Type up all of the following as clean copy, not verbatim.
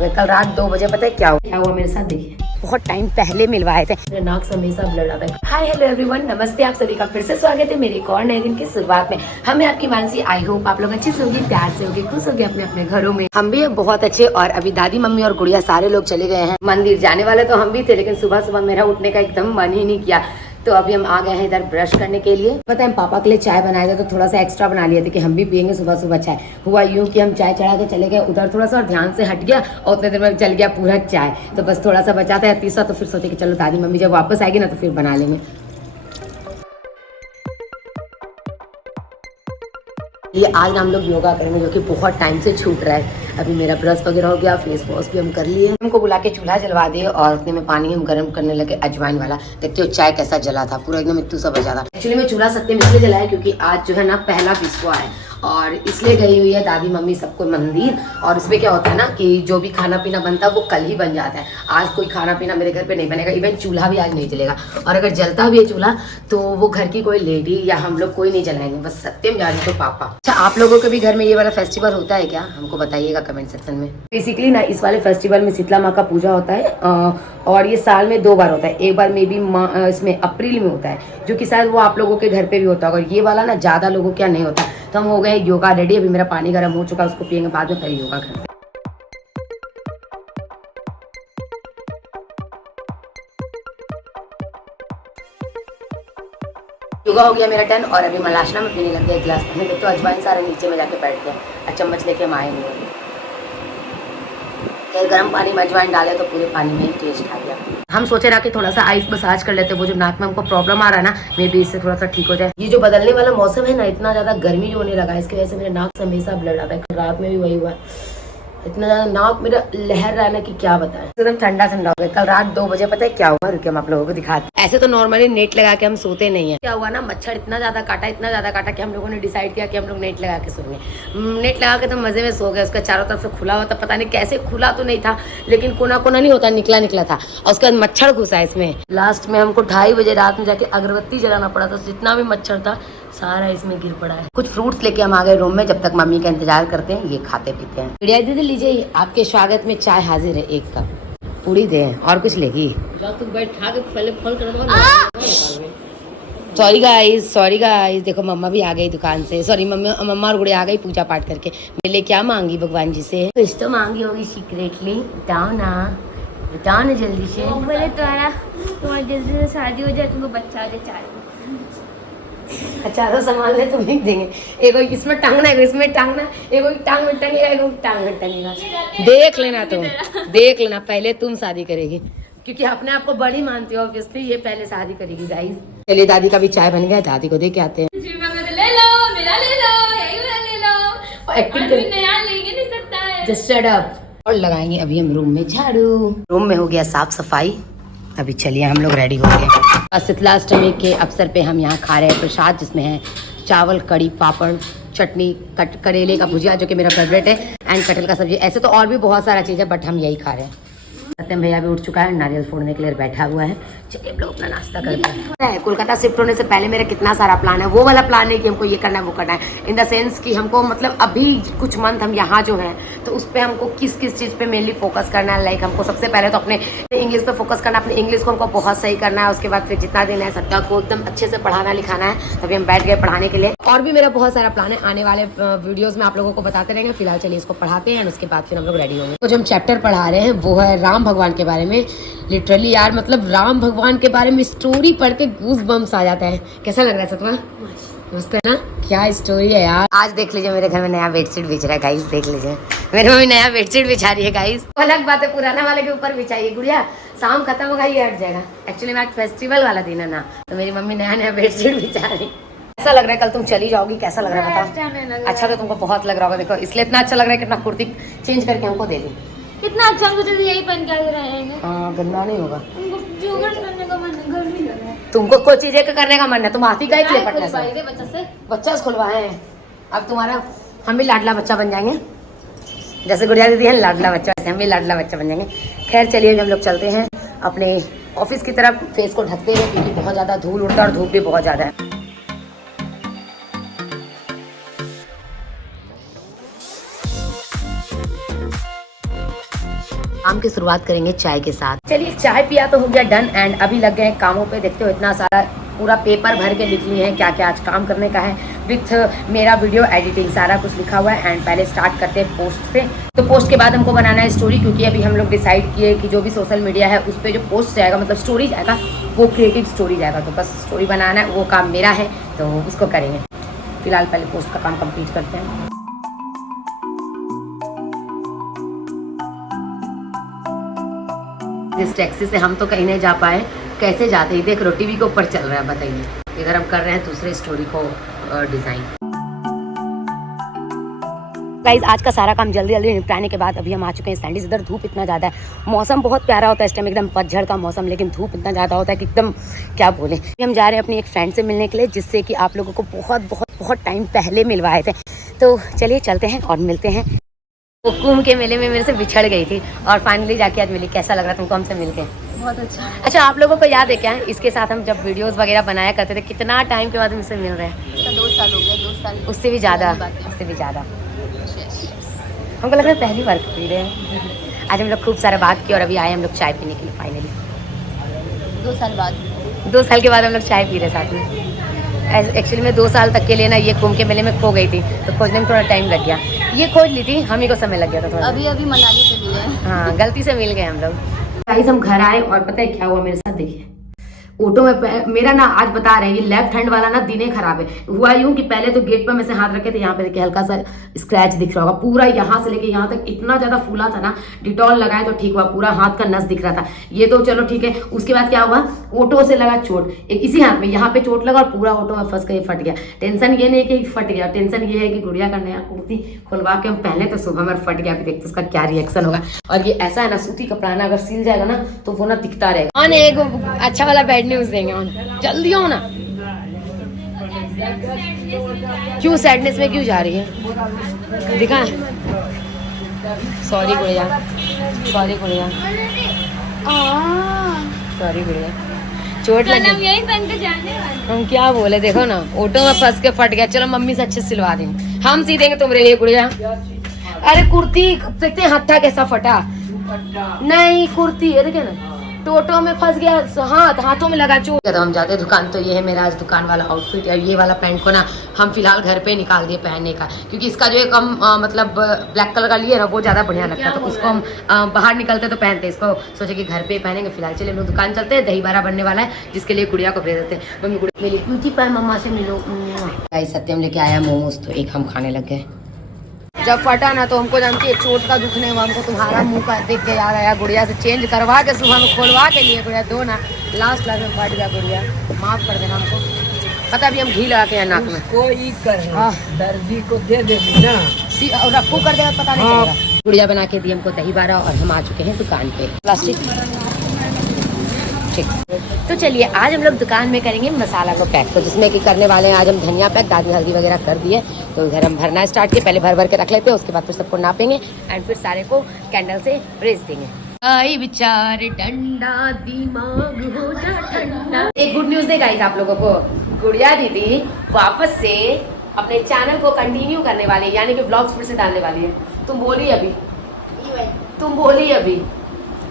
कल रात 2 बजे पता है क्या हुआ मेरे साथ, देखिए बहुत टाइम पहले मिलवाए थे, मेरे नाक से हमेशा ब्लड आता है। हाय हेलो एवरीवन, नमस्ते, आप सभी का फिर से स्वागत है मेरे एक और नए दिन की शुरुआत में। हमें आपकी मानसी, आई होप आप लोग अच्छे से होगी, प्यार से होगी, खुश होगी अपने अपने घरों में। हम भी बहुत अच्छे, और अभी दादी मम्मी और गुड़िया सारे लोग चले गए हैं मंदिर। जाने वाले तो हम भी थे, लेकिन सुबह सुबह मेरा उठने का एकदम मन ही नहीं किया, तो अभी हम आ गए हैं इधर ब्रश करने के लिए। पता है हम पापा के लिए चाय बनाए थे, तो थोड़ा सा एक्स्ट्रा बना लिए थे कि हम भी पियेंगे सुबह सुबह चाय। हुआ यूं कि हम चाय चढ़ा के चले गए उधर थोड़ा सा, और ध्यान से हट गया और उतने देर में चल गया पूरा चाय। तो बस थोड़ा सा बचा था तीसरा, तो फिर सोचे कि चलो दादी मम्मी जब वापस आएगी ना तो फिर बना लेंगे। ये आज हम लोग योगा करेंगे, जो कि बहुत टाइम से छूट रहा है। अभी मेरा ब्रश वगैरह हो गया, फेस वॉश भी हम कर लिए। हमको बुला के चूल्हा जलवा दिए और उतने में पानी हम गर्म करने लगे अजवाइन वाला। देखते हो चाय कैसा जला था, पूरा एकदम इत्तू सा बचा था। एक्चुअली मैं चूल्हा सत्य में इसलिए जलाया क्योंकि आज जो है ना पहला विश्वा है, और इसलिए गई हुई है दादी मम्मी सबको मंदिर। और इसमें क्या होता है ना कि जो भी खाना पीना बनता है वो कल ही बन जाता है। आज कोई खाना पीना मेरे घर पे नहीं बनेगा, इवन चूल्हा भी आज नहीं जलेगा। और अगर जलता भी है चूल्हा तो वो घर की कोई लेडी या हम लोग कोई नहीं जलाएंगे, बस सत्यम जा रही तो पापा। अच्छा, आप लोगों के भी घर में ये वाला फेस्टिवल होता है क्या? हमको बताइएगा कमेंट सेक्शन में। बेसिकली ना इस वाले फेस्टिवल में शीतला माँ का पूजा होता है, और ये साल में 2 बार होता है। एक बार मे बी इसमें अप्रैल में होता है, जो कि शायद वो आप लोगों के घर पे भी होता है। और ये वाला ना ज्यादा लोगों क्या नहीं होता। तो हम हो गए योगा रेडी। अभी मेरा पानी गर्म हो चुका है, उसको पियेंगे बाद में, फिर योगा करते हैं। योगा हो गया मेरा टर्न, और अभी मलाशना में पीने लग गया एक गिलास पानी। तो अजवाइन सारे नीचे में जाके बैठ गए, और चम्मच लेके हम आए नहीं। गर्म पानी में अजवाइन डाले तो पूरे पानी में ही टेस्ट आ गया। हम सोचे रहा कि थोड़ा सा आइस मसाज कर लेते, वो जो नाक में हमको प्रॉब्लम आ रहा है ना, मे बी इससे थोड़ा सा ठीक हो जाए। ये जो बदलने वाला मौसम है ना, इतना ज्यादा गर्मी जो होने लगा है, इसकी वजह से मेरे नाक से हमेशा ब्लड आता है। रात में भी वही हुआ, इतना ज्यादा नाक मेरा लहर रहा है ना कि क्या बताएं, एकदम ठंडा ठंडा हो गया। कल रात 2 बजे पता है क्या हुआ, रुके हम आप लोगों को दिखाते हैं। ऐसे तो नॉर्मली नेट लगा के हम सोते नहीं है। क्या हुआ ना, मच्छर इतना ज्यादा काटा कि हम लोगों ने डिसाइड किया कि हम लोग नेट लगा के सोएंगे। नेट लगा के तो मजे में सो गए। उसका चारों तरफ से खुला हुआ था, पता नहीं कैसे खुला तो नहीं था, लेकिन कोना कोना नहीं होता, निकला था। और उसके बाद मच्छर घुसा इसमें। लास्ट में हमको 2:30 बजे रात में जाके अगरबत्ती जलाना पड़ा था। जितना भी मच्छर था सारा इसमें गिर पड़ा है। कुछ फ्रूट्स लेके हम आ गए रूम में, जब तक मम्मी का इंतजार करते हैं, ये खाते पीते हैं। बढ़िया दीदी, लीजिए आपके स्वागत में चाय हाजिर है। 1 कप पूरी दे, और कुछ लेगी? सॉरी गाइस, देखो मम्मा भी आ गई दुकान से। सॉरी मम्मा और गुड़िया आ गई पूजा पाठ करके। मेरे लिए क्या मांगी भगवान जी से? कुछ तो मांगी होगी सीक्रेटली, बताओ ना जल्दी से। बोले तुम्हारी जल्दी से शादी हो जाए, तुमको बच्चा आ जाए। चारों सामान ले तो नहीं देंगे। एगो इसमें टांगना, एगो इसमें टांगना, एगो टांग में टंगेगा, एगो टांग में टंगेगा। देख लेना पहले तुम शादी करेगी, क्योंकि अपने आप को बड़ी मानती हो ऑब्वियसली। ये पहले शादी करेगी गाइस। चलिए दादी का भी चाय बन गया, दादी को दे के आते हैं। ले लो, मेरा ले लो, एक्टिंग नया लेके नहीं सकता है। Just shut up. और लगाएंगे अभी हम रूम में झाड़ू। रूम में हो गया साफ सफाई। अभी चलिए हम लोग रेडी हो गए। शीतलाष्टमी के अवसर पे हम यहाँ खा रहे हैं प्रसाद, जिसमें है चावल, कड़ी, पापड़, चटनी, करेले का भुजिया जो कि मेरा फेवरेट है, एंड कटहल का सब्जी। ऐसे तो और भी बहुत सारा चीज़ है, बट हम यही खा रहे हैं। सत्यम भैया भी उठ चुका है, नारियल फोड़ने के लिए बैठा हुआ है। चलिए हम लोग अपना नाश्ता करते हैं। कोलकाता शिफ्ट होने से पहले मेरा कितना सारा प्लान है। वो वाला प्लान है कि हमको ये करना है वो करना है, इन द सेंस कि हमको मतलब अभी कुछ मंथ हम यहाँ जो है तो उस पर हमको किस चीज़ पे मेनली फोकस करना है। लाइक हमको सबसे पहले तो अपने इंग्लिश पे फोकस करना है, अपने इंग्लिश को हमको बहुत सही करना है। उसके बाद फिर जितना दिन है सत्या को एकदम अच्छे से पढ़ाना लिखाना है। तभी हम बैठ गए पढ़ाने के लिए। और भी मेरा बहुत सारा प्लान है, आने वाले वीडियोस में आप लोगों को बताते रहेंगे। फिलहाल चलिए इसको पढ़ाते हैं, उसके बाद फिर हम लोग रेडी होंगे। तो जो हम चैप्टर पढ़ा रहे हैं वो है राम भगवान के बारे में। लिटरली यार, मतलब राम भगवान के बारे में स्टोरी पढ़ के गूज बम्स आ जाता है। कैसा लग रहा है सतमा? मस्त है ना? क्या स्टोरी है यार। आज देख लीजिए मेरे घर में नया बेडशीट बिछ रहा है गाइस, देख लीजिए मेरी मम्मी नया बेडशीट बिछा रही है गाइस। अलग बात है, पुराना वाले के ऊपर बिछाइए। गुड़िया शाम खत्म होगा ये हट जाएगा। एक्चुअली मैं आज फेस्टिवल वाला दिन है ना, तो मेरी मम्मी नया बेडशीट बिछा रही। कैसा लग रहा है? कल तुम चली जाओगी, कैसा लग रहा है बताओ? अच्छा तो तुमको बहुत लग रहा होगा। देखो इसलिए इतना अच्छा लग रहा है कि अपना कुर्ती चेंज करके हमको दे दी। कितना अच्छा, हमको तो यही पहन के आगे रहेंगे। हाँ, गंदा नहीं होगा। करने का मन है, घर नहीं लग रहा है। तुमको कोई चीजें करने का मन है, तुम हाथी गए थे पटना से, बच्चा से खुलवाए हैं। अब तुम्हारा हम भी लाडला बच्चा बन जाएंगे, जैसे गुड़िया दीदी है लाडला बच्चा, वैसे हम भी लाडला बच्चा बन जाएंगे। खैर चलिए हम लोग चलते हैं अपने ऑफिस की तरफ, फेस को ढकते हुए, क्योंकि बहुत ज़्यादा धूल उड़ता है और धूप भी बहुत ज़्यादा है। काम की शुरुआत करेंगे चाय के साथ। चलिए चाय पिया तो हो गया डन, एंड अभी लग गए हैं कामों पे। देखते हो इतना सारा पूरा पेपर भर के लिख लिए हैं क्या क्या आज काम करने का है, विथ मेरा वीडियो एडिटिंग सारा कुछ लिखा हुआ है। एंड पहले स्टार्ट करते हैं पोस्ट से। तो पोस्ट के बाद हमको बनाना है स्टोरी, क्योंकि अभी हम लोग डिसाइड किए कि जो भी सोशल मीडिया है उस पर जो पोस्ट जाएगा, मतलब स्टोरी जाएगा, वो क्रिएटिव स्टोरी जाएगा। तो बस स्टोरी बनाना है, वो काम मेरा है, तो उसको करेंगे। फिलहाल पहले पोस्ट का काम कंप्लीट करते हैं। इस टैक्सी से हम तो कहीं नहीं जा पाए, कैसे जाते हैं देख, टीवी के ऊपर चल रहा है। बताइए, इधर हम कर रहे हैं दूसरे स्टोरी को डिजाइन। गाइस आज का सारा काम जल्दी जल्दी निपटाने के बाद अभी हम आ चुके हैं सैंडीज। इधर धूप इतना ज़्यादा है, मौसम बहुत प्यारा होता है इस टाइम, एकदम पतझड़ का मौसम, लेकिन धूप इतना ज़्यादा होता है कि एकदम क्या बोले। हम जा रहे हैं अपनी एक फ्रेंड से मिलने के लिए, जिससे कि आप लोगों को बहुत बहुत बहुत टाइम पहले मिलवाए थे। तो चलिए चलते हैं और मिलते हैं। वो कुंभ के मेले में मेरे से बिछड़ गई थी और फाइनली जाके आज मिली। कैसा लग रहा तुमको हमसे मिलके? बहुत अच्छा। अच्छा, आप लोगों को याद है क्या, इसके साथ हम जब वीडियोस वगैरह बनाया करते थे, कितना टाइम के बाद हमसे मिल रहे हैं? 2 साल हो गए, 2 साल उससे भी ज़्यादा, उससे भी ज़्यादा। हमको लग रहा है पहली बार पी रहे हैं। आज हम लोग खूब सारा बात की और अभी आए हम लोग चाय पीने के लिए फाइनली। 2 साल बाद 2 साल के बाद हम लोग चाय पी रहे साथ में। एक्चुअली मैं 2 साल तक के लिए ना ये कुंभ के मेले में खो गई थी, तो खोजने में थोड़ा टाइम लग गया। ये खोज ली थी, हम ही को समय लग गया था थोड़ा। अभी मनाली से मिले। हाँ, गलती से मिल गए हम लोग। गाइस हम घर आए और पता है क्या हुआ मेरे साथ? देखिए ऑटो में मेरा ना, आज बता रहे हैं, ये लेफ्ट हैंड वाला ना दिने खराब है। हुआ यूं कि पहले तो गेट पर में से हाथ रखे थे, यहाँ पे देखिए हल्का सा स्क्रैच दिख रहा होगा, पूरा यहाँ से लेके यहाँ तक इतना ज्यादा फूला था ना, डिटॉल लगाए तो ठीक हुआ, पूरा हाथ का नस दिख रहा था। ये तो चलो ठीक है। उसके बाद क्या हुआ, ऑटो से लगा चोट, एक इसी हाथ में यहाँ पे चोट लगा और पूरा ऑटो में फंस के फट गया। टेंशन ये नहीं कि फट गया, टेंशन ये है कि गुड़िया का नया कुर्ती खुलवा के हम पहले तो सुबह में फट गया। देखते उसका क्या रिएक्शन होगा। और ये ऐसा है ना, सूती कपड़ा ना, अगर सिल जाएगा ना तो वो ना दिखता रहेगा। और एक अच्छा वाला बैड न्यूज देंगे, जल्दी हो ना। क्यों सैडनेस में क्यों जा रही है? दिखा। सॉरी गुड़िया, सॉरी गुड़िया, सॉरी गुड़िया, चोट लगी। यही पहन के जाने वाले। हम क्या बोले, देखो ना ऑटो में फंस के फट गया। चलो मम्मी से अच्छे से सिलवा देंगे, हम सी देंगे तुम्हारे लिए गुड़िया। अरे कुर्ती देखते हैं हत्था कैसा फटा। नहीं कुर्ती है, देखे ना, टोटो में फंस गया, हाथों में लगा चोट। तो हम जाते दुकान, तो ये है मेरा आज दुकान वाला आउटफिट। और ये वाला पैंट को ना हम फिलहाल घर पे निकाल दिए पहनने का, क्योंकि इसका जो एक हम मतलब ब्लैक कलर का लिए ना, वो ज़्यादा बढ़िया लगता है, तो उसको हम बाहर निकलते तो पहनते, इसको सोचे कि घर पे पहनेंगे। फिलहाल चलिए हम लोग दुकान चलते हैं, दही बारा बनने वाला है, जिसके लिए गुड़िया को भेज देते हैं। मम्मी गुड़िया मेरी क्यूटी पाए, मम्मा से मिलो। सत्यम लेके आया मोमोज, तो एक हम खाने लग गए। जब फटा ना तो हमको जान के चोट का दुखने हुआ, हमको तुम्हारा मुंह का देख के याद आया। गुड़िया से चेंज करवा के सुबह में खोलवा के लिए गुड़िया दो ना, लास्ट क्लास में फट गया। गुड़िया माफ कर देना हमको, पता अभी हम घी लगा के नाक में कोई कर दर्दी को दे देगी ना, और रखू कर देगा पता नहीं चलेगा। गुड़िया बना के दी हमको दही बारा और हम आ चुके हैं दुकान पे। प्लास्टिक ठीक। तो चलिए आज हम लोग दुकान में करेंगे मसाला को पैक, तो जिसमें कि करने वाले हैं आज हम धनिया पैक, दादी हल्दी वगैरह कर दिए। तो इधर हम भरना स्टार्ट किए, पहले भर भर के रख लेते हैं, उसके बाद फिर सबको नापेंगे एंड फिर सारे को कैंडल से रेस देंगे। आई विचार डंडा दिमाग हो जा ठंडा। एक गुड न्यूज देगा आप लोगों को, गुड़िया दीदी वापस से अपने चैनल को कंटिन्यू करने वाली है, यानी कि व्लॉग्स फिर से डालने वाली है। तुम बोली अभी, तुम बोली अभी।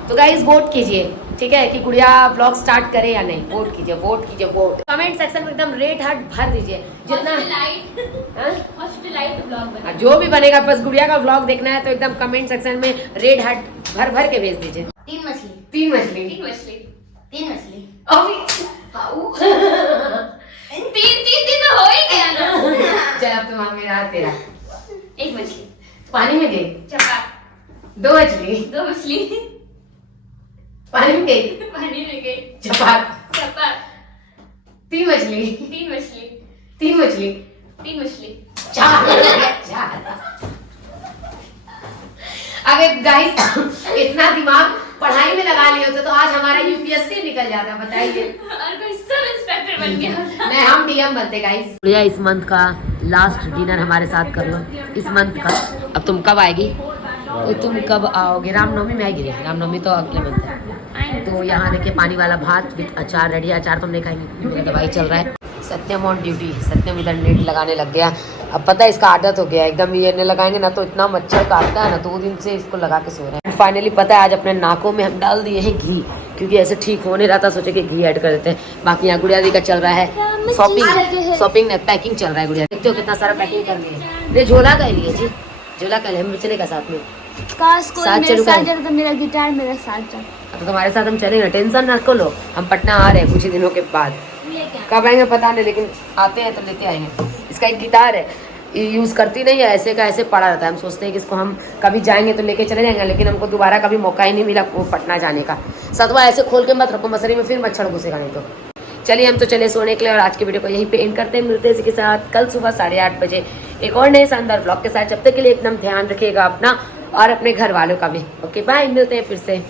तो गाइस वोट कीजिए, ठीक है, कि गुड़िया व्लॉग स्टार्ट करे या नहीं। वोट कीजिए, वोट कीजिए, वोट। कमेंट सेक्शन में एकदम रेड हार्ट भर दीजिए, जितना जो भी बनेगा। बस गुड़िया का व्लॉग देखना है तो एकदम कमेंट सेक्शन में रेड हार्ट भर भर के भेज दीजिए। 3 मछली, 3 मछली, 3 मछली, 3 मछली। तीन तो हो ही गया ना। चल अब तुम मेरा तेरा। 1 मछली पानी में गई, चपात। 2 मछली, 2 मछली पानी में गई, पानी में गई, चपात। चपात। 3 मछली, 3 मछली, 3 मछली, 3 मछली, 4। अगर गाइस इतना दिमाग पढ़ाई में लगा लिए होते तो आज हमारा यूपीएससी निकल जाता, बताइए। और कोई सब इंस्पेक्टर बन गया होता। नहीं, हम डीएम बनते गाइस। भैया इस मंथ का लास्ट डिनर हमारे साथ कर लो, इस मंथ का। अब तुम कब आएगी? तो तुम कब आओगे? रामनवमी में आएगी? रामनवमी तो अगले मंथ है। तो यहाँ देखिए पानी वाला भात विद अचार रेडी। अचार तुम नहीं खाएंगे, मेरा दवाई चल रहा है। सत्यम ऑन ड्यूटी, सत्यम इधर नेट लगाने लग गया। अब पता है इसका आदत हो गया एकदम, ये ने लगाएंगे ना तो इतना मच्छर काटता है ना, 2 दिन से इसको लगा के सो रहे हैं। फाइनली पता है आज अपने नाकों में हम डाल दिए हैं घी, क्योंकि ऐसे ठीक हो नहीं रहा था, सोचे कि घी ऐड कर देते हैं। बाकी यहाँ गुड़िया दी का चल रहा है शॉपिंग पैकिंग चल रहा है। गुड़िया देखते हो कितना सारा पैकिंग कर लिया। ये झोला का लिए जी, झोला का हम चलेगा साथ में, साथ चलूगा तो मेरा गिटार मेरा साथ चल। तो तुम्हारे साथ हम चलेंगे, टेंशन रखो लो। हम पटना आ रहे हैं कुछ ही दिनों के बाद, कब आएंगे पता नहीं, लेकिन आते हैं तो लेके आएंगे। इसका एक गिटार है, यूज़ करती नहीं है, ऐसे का ऐसे पड़ा रहता है। हम सोचते हैं कि इसको हम कभी जाएंगे तो लेके चले जाएंगे, लेकिन हमको दोबारा कभी मौका ही नहीं मिला वो पटना जाने का। सतवा ऐसे खोल के मत रखो मसरी में, फिर मच्छर घुसेगा नहीं तो। चलिए हम तो चले सोने के लिए, और आज की वीडियो को यहीं पे एंड करते हैं। मिलते हैं इसी के साथ कल सुबह 8:30 बजे एक और नए शानदार व्लॉग के साथ। जब तक के लिए एकदम ध्यान रखिएगा अपना और अपने घर वालों का भी। ओके बाय, मिलते हैं फिर से।